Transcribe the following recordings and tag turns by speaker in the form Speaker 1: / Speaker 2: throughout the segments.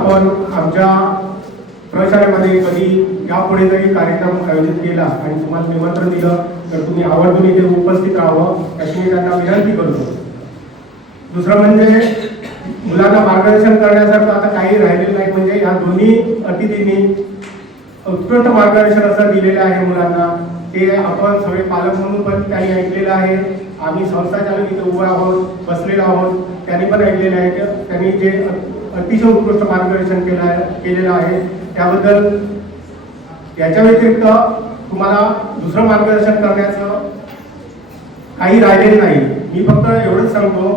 Speaker 1: आपण आमच्या प्रशाळेमध्ये कधी यापुढे जरी कार्यक्रम आयोजित केला आणि तुम्हाला निमंत्रण दिलं तर तुम्ही आवर्जून इथे उपस्थित राहावं अशी मी त्यांना विनंती करतो. दुसरं म्हणजे मुलांना मार्गदर्शन करण्यासारखं आता काही राहिलेलं नाही म्हणजे या दोन्ही अतिथींनी उत्कृष्ट मार्गदर्शन असं दिलेलं आहे मुलांना. ते आपण सगळे पालक म्हणून पण त्यांनी ऐकलेलं आहे. आम्ही संस्था चालक इथे उभं आहोत बसलेलो आहोत. त्यांनी पण ऐकलेलं आहे. त्यांनी जे अतिशय उत्कृष्ट मार्गदर्शन केलं आहे केलेलं आहे. त्याबद्दल याच्या व्यतिरिक्त तुम्हाला दुसरं मार्गदर्शन करण्याचं काही राहिलेलं नाही. मी फक्त एवढंच सांगतो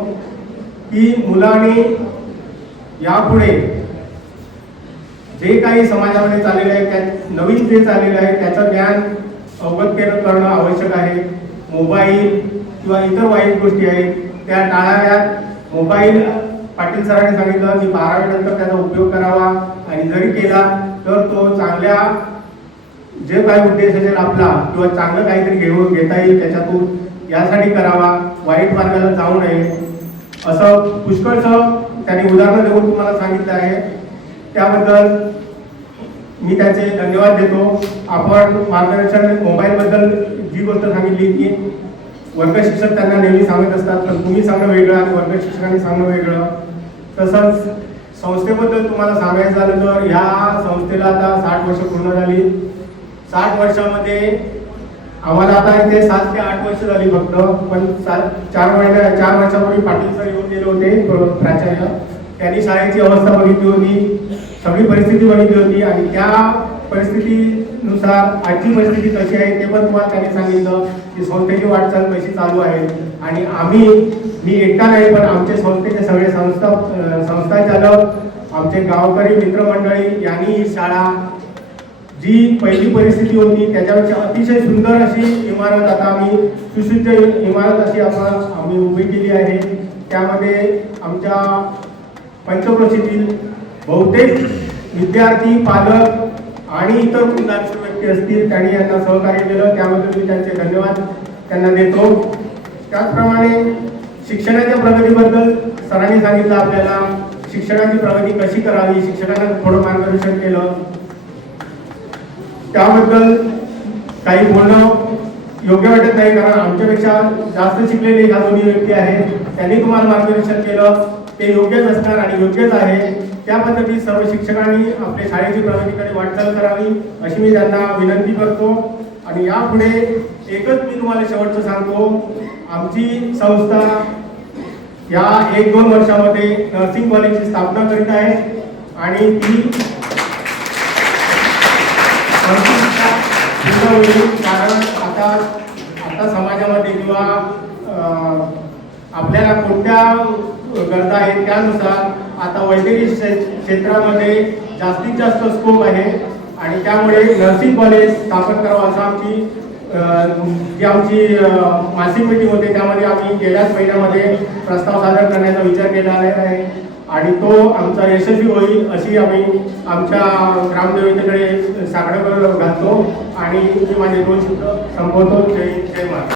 Speaker 1: की मुलांनी यापुढे जे काही समाजामध्ये चाललेलं आहे त्या नवीन जे चाललेलं आहे त्याचं ज्ञान अवगत केलं करणं आवश्यक आहे. मोबाईल किंवा इतर वाईट गोष्टी आहेत त्या टाळाव्यात. मोबाईल पाटील सरांनी सांगितलं की बारावी नंतर त्याचा उपयोग करावा आणि जरी केला तर तो चांगल्या जे काही उद्देश असेल आपला किंवा चांगलं काहीतरी घेऊन घेता येईल त्याच्यातून यासाठी करावा वाईट मार्गाला जाऊ नये. असं पुष्कळचं त्यांनी उदाहरण देऊन तुम्हाला सांगितलं आहे. त्याबद्दल मी त्याचे धन्यवाद देतो. आपण मार्गदर्शन मोबाईलबद्दल जी गोष्ट सांगितली की वर्ग शिक्षक त्यांना नेहमी सांगत असतात पण तुम्ही सांगणं वेगळं आणि वर्ग शिक्षकांनी सांगणं वेगळं. तसंच संस्थेबद्दल तुम्हाला सांगायचं झालं तर ह्या संस्थेला आता साठ वर्ष पूर्ण झाली. साठ वर्षामध्ये आम्हाला आता इथे सात ते आठ वर्ष झाली फक्त पण सात चार महिन्या चार वर्षापूर्वी पाटील सर येऊन गेले होते प्राचार्य. त्यांनी शाळेची अवस्था बघितली होती सगळी परिस्थिती बघितली होती आणि त्या परिस्थितीनुसार आजची परिस्थिती कशी आहे ते पण तुम्हाला त्यांनी सांगितलं की संस्थेची वाटचाल कशी चालू आहे. आणि आम्ही मी एकटा नाही पण आमचे संस्थेचे सगळे संस्था संस्था चालक आमचे गावकरी मित्रमंडळी यांनी ही शाळा जी पहिली परिस्थिती होती त्याच्यापेक्षा अतिशय सुंदर अशी इमारत आता आम्ही सुसज्ज इमारत अशी आपण आम्ही उभी केली आहे. त्यामध्ये आमच्या पंचक्रोशीतील बहुतेक विद्यार्थी पालक आणि इतर कुंदांचे व्यक्ती असतील त्यांनी यांना सहकार्य केलं. त्याबद्दल मी त्यांचे धन्यवाद त्यांना देतो. त्याचप्रमाणे शिक्षणाच्या प्रगतीबद्दल सरांनी सांगितलं आपल्याला. शिक्षणाची प्रगती कशी करावी? शिक्षकांना थोडं मार्गदर्शन केलं. त्याबद्दल काही बोलणं योग्य वाटत नाही कारण आमच्यापेक्षा जास्त शिकलेले ह्या दोन्ही व्यक्ती आहेत. त्यांनी तुम्हाला मार्गदर्शन केलं. ते योग्यच असणार आणि योग्यच आहे त्या पद्धतीत सर्व शिक्षकांनी आपल्या शाळेची प्रगतीकडे वाटचाल करावी अशी मी त्यांना विनंती करतो. आणि यापुढे एकच मी तुम्हाला शेवटचं सांगतो आमची संस्था या एक दोन वर्षामध्ये नर्सिंग कॉलेजची स्थापना करीत आहे. आणि ती कारण आता आता समाजामध्ये किंवा आपल्याला कोणत्या गरजा आहेत. त्यानुसार आता वैद्यकीय क्षेत्रामध्ये जास्तीत जास्त स्कोप आहे. आणि त्यामुळे नर्सिंग कॉलेज स्थापन करावं असं आमची जी आमची मासिक मीटिंग होते त्यामध्ये आम्ही गेल्याच महिन्यामध्ये प्रस्ताव सादर करण्याचा विचार केला आहे. आणि तो आमचा यशस्वी होईल अशी आम्ही आमच्या ग्रामदेवतेकडे साकडं घालतो. आणि माझे दोन शब्द संपवतो. जय जय महाराज.